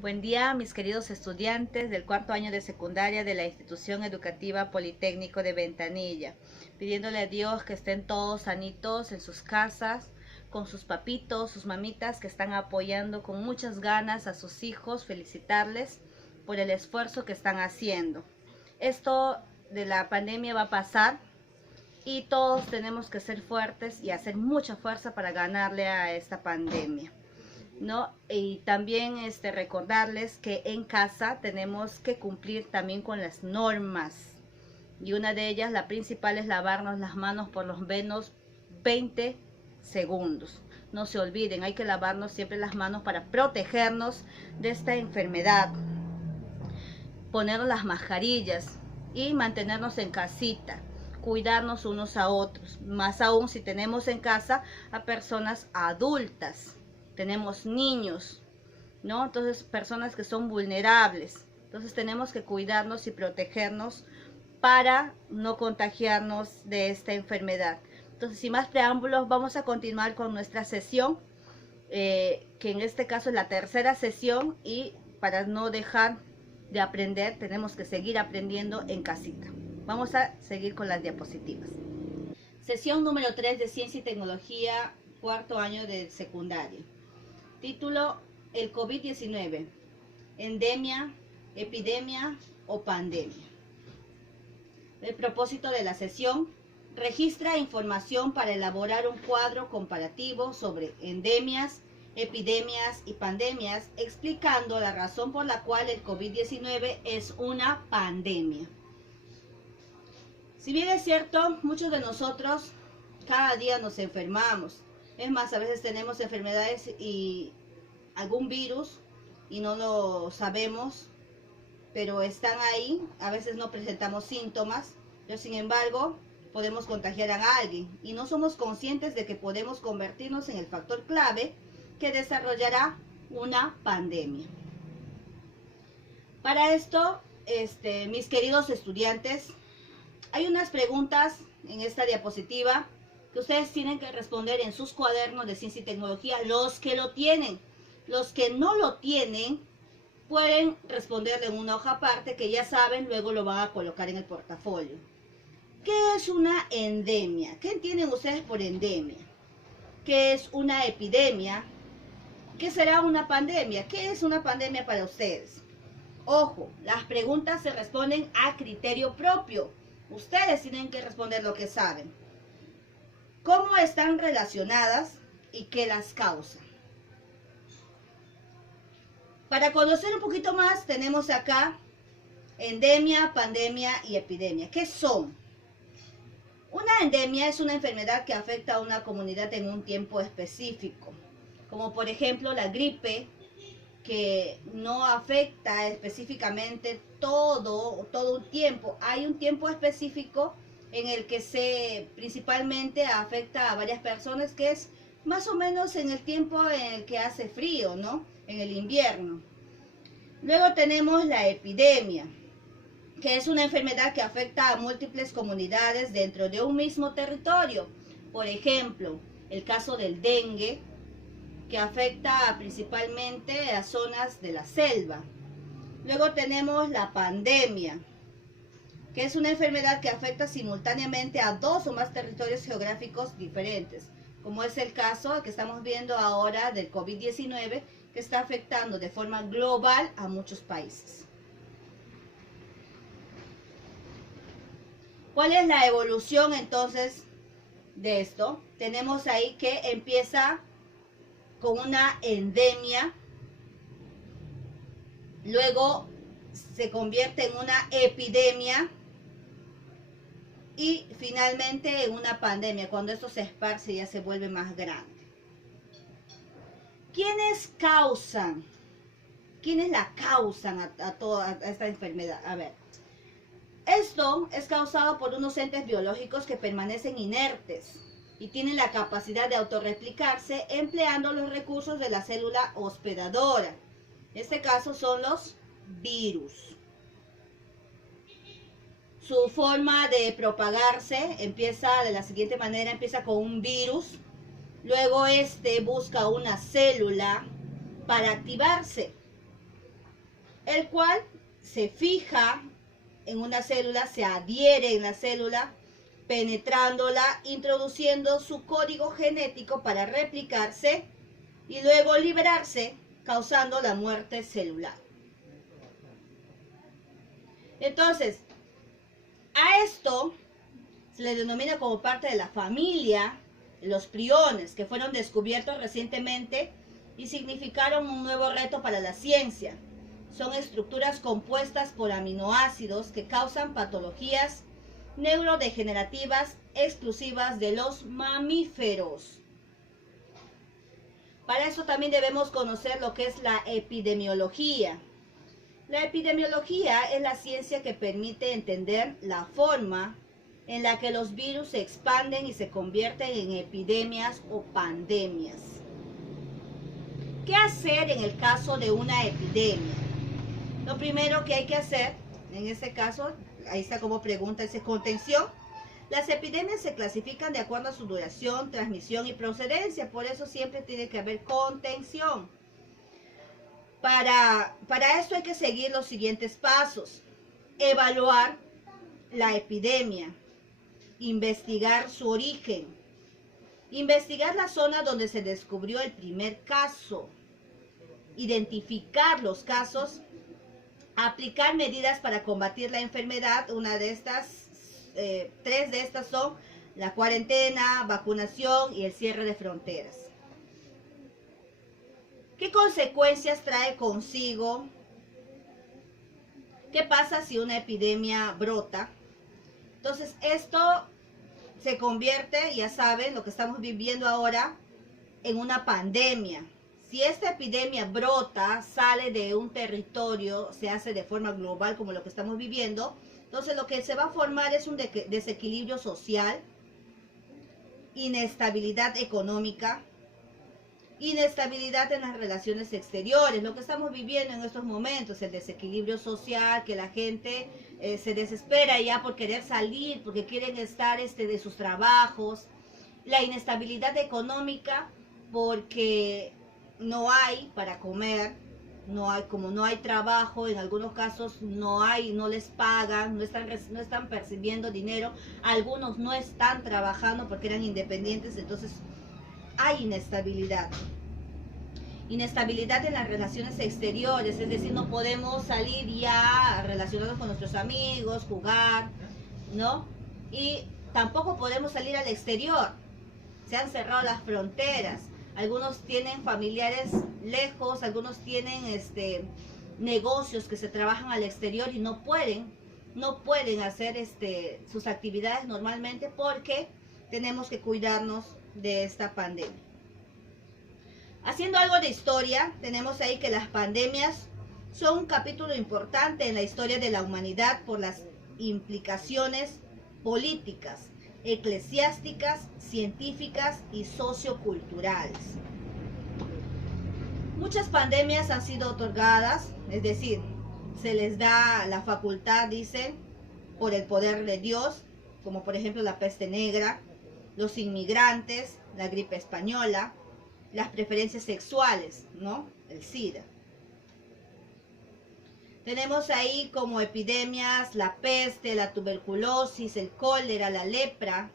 Buen día, mis queridos estudiantes del cuarto año de secundaria de la Institución Educativa Politécnico de Ventanilla, pidiéndole a Dios que estén todos sanitos en sus casas, con sus papitos, sus mamitas que están apoyando con muchas ganas a sus hijos, felicitarles por el esfuerzo que están haciendo. Esto de la pandemia va a pasar y todos tenemos que ser fuertes y hacer mucha fuerza para ganarle a esta pandemia, ¿no? Y también recordarles que en casa tenemos que cumplir también con las normas. Y una de ellas, la principal, es lavarnos las manos por lo menos 20 segundos. No se olviden, hay que lavarnos siempre las manos para protegernos de esta enfermedad. Ponernos las mascarillas y mantenernos en casita. Cuidarnos unos a otros. Más aún si tenemos en casa a personas adultas. Tenemos niños, ¿no? Entonces, personas que son vulnerables. Entonces, tenemos que cuidarnos y protegernos para no contagiarnos de esta enfermedad. Entonces, sin más preámbulos, vamos a continuar con nuestra sesión, que en este caso es la tercera sesión, y para no dejar de aprender, tenemos que seguir aprendiendo en casita. Vamos a seguir con las diapositivas. Sesión número 3 de Ciencia y Tecnología, cuarto año de secundaria. Título: el COVID-19, endemia, epidemia o pandemia. El propósito de la sesión: registra información para elaborar un cuadro comparativo sobre endemias, epidemias y pandemias, explicando la razón por la cual el COVID-19 es una pandemia. Si bien es cierto, muchos de nosotros cada día nos enfermamos. Es más, a veces tenemos enfermedades y algún virus y no lo sabemos, pero están ahí. A veces no presentamos síntomas, pero sin embargo podemos contagiar a alguien y no somos conscientes de que podemos convertirnos en el factor clave que desarrollará una pandemia. Para esto, mis queridos estudiantes, hay unas preguntas en esta diapositiva que ustedes tienen que responder en sus cuadernos de ciencia y tecnología, los que lo tienen. Los que no lo tienen pueden responderle en una hoja aparte que ya saben, luego lo van a colocar en el portafolio. ¿Qué es una endemia? ¿Qué entienden ustedes por endemia? ¿Qué es una epidemia? ¿Qué será una pandemia? ¿Qué es una pandemia para ustedes? Ojo, las preguntas se responden a criterio propio. Ustedes tienen que responder lo que saben. ¿Cómo están relacionadas y qué las causa? Para conocer un poquito más, tenemos acá endemia, pandemia y epidemia. ¿Qué son? Una endemia es una enfermedad que afecta a una comunidad en un tiempo específico, como por ejemplo la gripe, que no afecta específicamente todo un tiempo. Hay un tiempo específico en el que principalmente afecta a varias personas, que es más o menos en el tiempo en el que hace frío, ¿no? En el invierno. Luego tenemos la epidemia, que es una enfermedad que afecta a múltiples comunidades dentro de un mismo territorio. Por ejemplo, el caso del dengue, que afecta principalmente a zonas de la selva. Luego tenemos la pandemia, que es una enfermedad que afecta simultáneamente a dos o más territorios geográficos diferentes, como es el caso que estamos viendo ahora del COVID-19, que está afectando de forma global a muchos países. ¿Cuál es la evolución entonces de esto? Tenemos ahí que empieza con una endemia, luego se convierte en una epidemia y finalmente en una pandemia. Cuando esto se esparce ya se vuelve más grande. ¿Quiénes causan? ¿Quiénes la causan a toda esta enfermedad? A ver, esto es causado por unos entes biológicos que permanecen inertes y tienen la capacidad de autorreplicarse empleando los recursos de la célula hospedadora. En este caso son los virus. Su forma de propagarse empieza de la siguiente manera: empieza con un virus, luego busca una célula para activarse. el cual se fija en una célula, se adhiere en la célula, penetrándola, introduciendo su código genético para replicarse y luego liberarse, causando la muerte celular. Entonces, a esto se le denomina como parte de la familia los priones, que fueron descubiertos recientemente y significaron un nuevo reto para la ciencia. Son estructuras compuestas por aminoácidos que causan patologías neurodegenerativas exclusivas de los mamíferos. Para eso también debemos conocer lo que es la epidemiología. La epidemiología es la ciencia que permite entender la forma en la que los virus se expanden y se convierten en epidemias o pandemias. ¿Qué hacer en el caso de una epidemia? Lo primero que hay que hacer, en este caso, ahí está como pregunta, es contención. Las epidemias se clasifican de acuerdo a su duración, transmisión y procedencia, por eso siempre tiene que haber contención. Para esto hay que seguir los siguientes pasos. Evaluar la epidemia, investigar su origen, investigar la zona donde se descubrió el primer caso, identificar los casos, aplicar medidas para combatir la enfermedad. Una de estas, tres de estas son la cuarentena, vacunación y el cierre de fronteras. ¿Qué consecuencias trae consigo? ¿Qué pasa si una epidemia brota? Entonces esto se convierte, ya saben, lo que estamos viviendo ahora, en una pandemia. Si esta epidemia brota, sale de un territorio, se hace de forma global como lo que estamos viviendo, entonces lo que se va a formar es un desequilibrio social, inestabilidad económica, inestabilidad en las relaciones exteriores, lo que estamos viviendo en estos momentos, el desequilibrio social, que la gente se desespera ya por querer salir, porque quieren estar de sus trabajos, la inestabilidad económica, porque no hay para comer, como no hay trabajo, en algunos casos no les pagan, no están percibiendo dinero, algunos no están trabajando porque eran independientes, entonces hay inestabilidad. Inestabilidad en las relaciones exteriores, es decir, no podemos salir ya a relacionarnos con nuestros amigos, jugar, ¿no? Y tampoco podemos salir al exterior. Se han cerrado las fronteras. Algunos tienen familiares lejos, algunos tienen negocios que se trabajan al exterior y no pueden hacer sus actividades normalmente porque tenemos que cuidarnos de esta pandemia. Haciendo algo de historia, tenemos ahí que las pandemias son un capítulo importante en la historia de la humanidad por las implicaciones políticas, eclesiásticas, científicas y socioculturales. Muchas pandemias han sido otorgadas, es decir, se les da la facultad, dicen, por el poder de Dios, como por ejemplo la peste negra, los inmigrantes, la gripe española, las preferencias sexuales, ¿no? El SIDA. Tenemos ahí como epidemias la peste, la tuberculosis, el cólera, la lepra,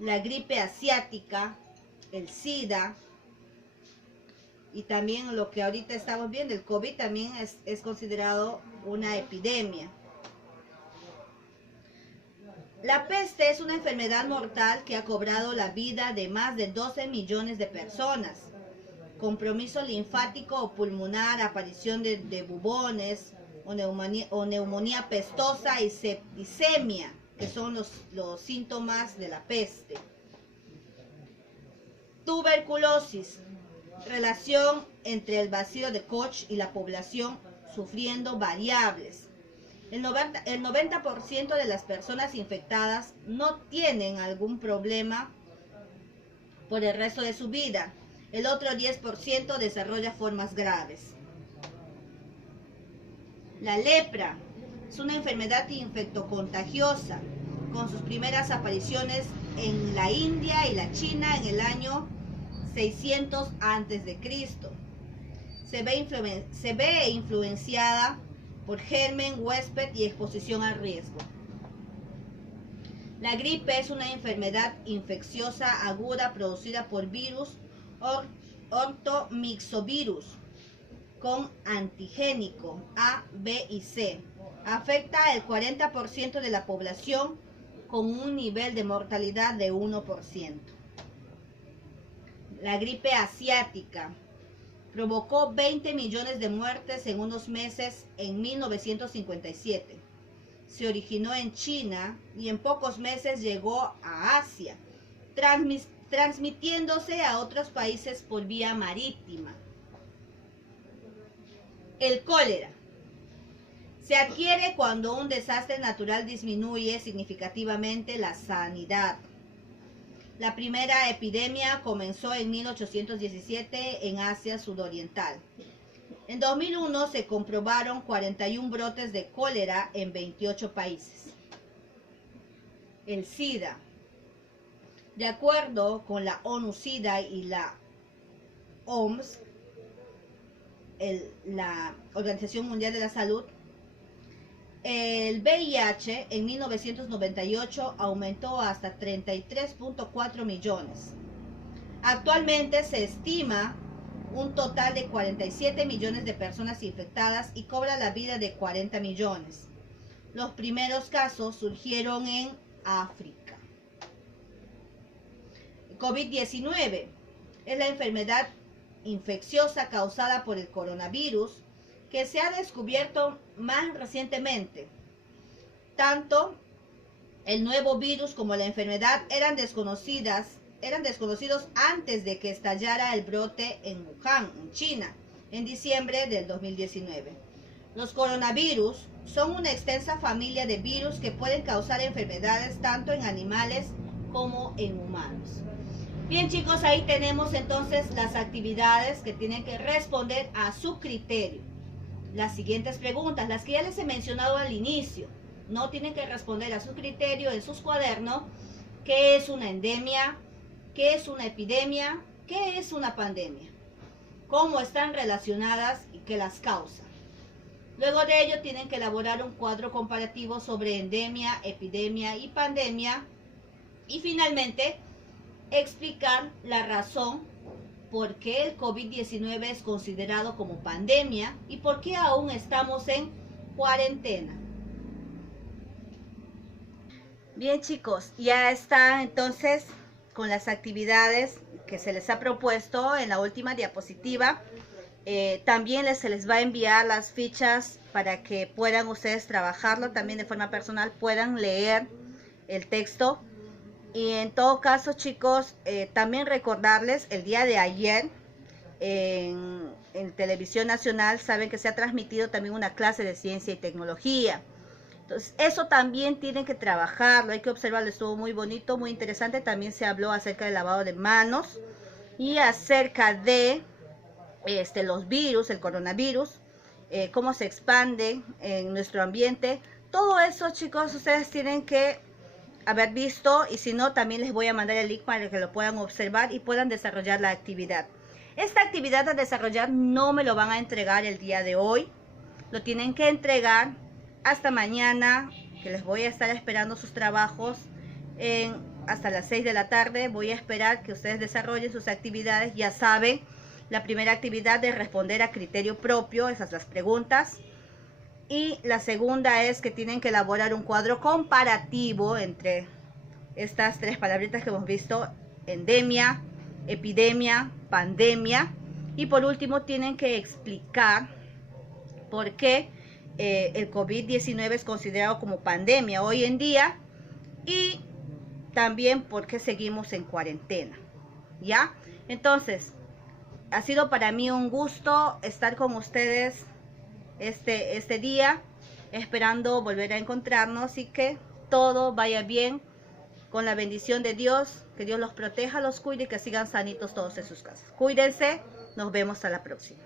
la gripe asiática, el SIDA, y también lo que ahorita estamos viendo, el COVID también es considerado una epidemia. La peste es una enfermedad mortal que ha cobrado la vida de más de 12 millones de personas. Compromiso linfático o pulmonar, aparición de bubones o neumonía pestosa y septicemia, que son los síntomas de la peste. Tuberculosis, relación entre el bacilo de Koch y la población sufriendo variables. El 90% de las personas infectadas no tienen algún problema por el resto de su vida. El otro 10% desarrolla formas graves. La lepra es una enfermedad infectocontagiosa con sus primeras apariciones en la India y la China en el año 600 a.C. Se ve influenciada por germen, huésped y exposición al riesgo. La gripe es una enfermedad infecciosa aguda producida por virus ortomixovirus con antigénico A, B y C. Afecta al 40% de la población con un nivel de mortalidad de 1%. La gripe asiática provocó 20 millones de muertes en unos meses en 1957. Se originó en China y en pocos meses llegó a Asia, transmitiéndose a otros países por vía marítima. El cólera se adquiere cuando un desastre natural disminuye significativamente la sanidad. La primera epidemia comenzó en 1817 en Asia Sudoriental. En 2001 se comprobaron 41 brotes de cólera en 28 países. El SIDA. De acuerdo con la ONU-SIDA y la OMS, la Organización Mundial de la Salud, el VIH en 1998 aumentó hasta 33.4 millones. Actualmente se estima un total de 47 millones de personas infectadas y cobra la vida de 40 millones. Los primeros casos surgieron en África. COVID-19 es la enfermedad infecciosa causada por el coronavirus que se ha descubierto más recientemente. Tanto el nuevo virus como la enfermedad eran desconocidos antes de que estallara el brote en Wuhan, en China, en diciembre del 2019. Los coronavirus son una extensa familia de virus que pueden causar enfermedades tanto en animales como en humanos. Bien, chicos, ahí tenemos entonces las actividades que tienen que responder a su criterio. Las siguientes preguntas, las que ya les he mencionado al inicio, no tienen que responder a su criterio en sus cuadernos. ¿Qué es una endemia? ¿Qué es una epidemia? ¿Qué es una pandemia? ¿Cómo están relacionadas y qué las causa? Luego de ello tienen que elaborar un cuadro comparativo sobre endemia, epidemia y pandemia. Y finalmente, explicar la razón por qué el COVID-19 es considerado como pandemia y por qué aún estamos en cuarentena. Bien, chicos, ya está entonces con las actividades que se les ha propuesto en la última diapositiva. También se les va a enviar las fichas para que puedan ustedes trabajarlo también de forma personal, puedan leer el texto. Y en todo caso, chicos, también recordarles, el día de ayer en Televisión Nacional, saben que se ha transmitido también una clase de ciencia y tecnología. Entonces, eso también tienen que trabajarlo, hay que observarlo, estuvo muy bonito, muy interesante. También se habló acerca del lavado de manos y acerca de los virus, el coronavirus, cómo se expande en nuestro ambiente. Todo eso, chicos, ustedes tienen que haber visto, y si no, también les voy a mandar el link para que lo puedan observar y puedan desarrollar la actividad. Esta actividad a desarrollar no me lo van a entregar el día de hoy, lo tienen que entregar hasta mañana, que les voy a estar esperando sus trabajos hasta las 6 de la tarde. Voy a esperar que ustedes desarrollen sus actividades. Ya saben, la primera actividad es responder a criterio propio, esas las preguntas. Y la segunda es que tienen que elaborar un cuadro comparativo entre estas tres palabritas que hemos visto: endemia, epidemia, pandemia. Y por último tienen que explicar por qué el COVID-19 es considerado como pandemia hoy en día y también por qué seguimos en cuarentena. ¿Ya? Entonces, ha sido para mí un gusto estar con ustedes este día, esperando volver a encontrarnos y que todo vaya bien, con la bendición de Dios, que Dios los proteja, los cuide y que sigan sanitos todos en sus casas. Cuídense, nos vemos a la próxima.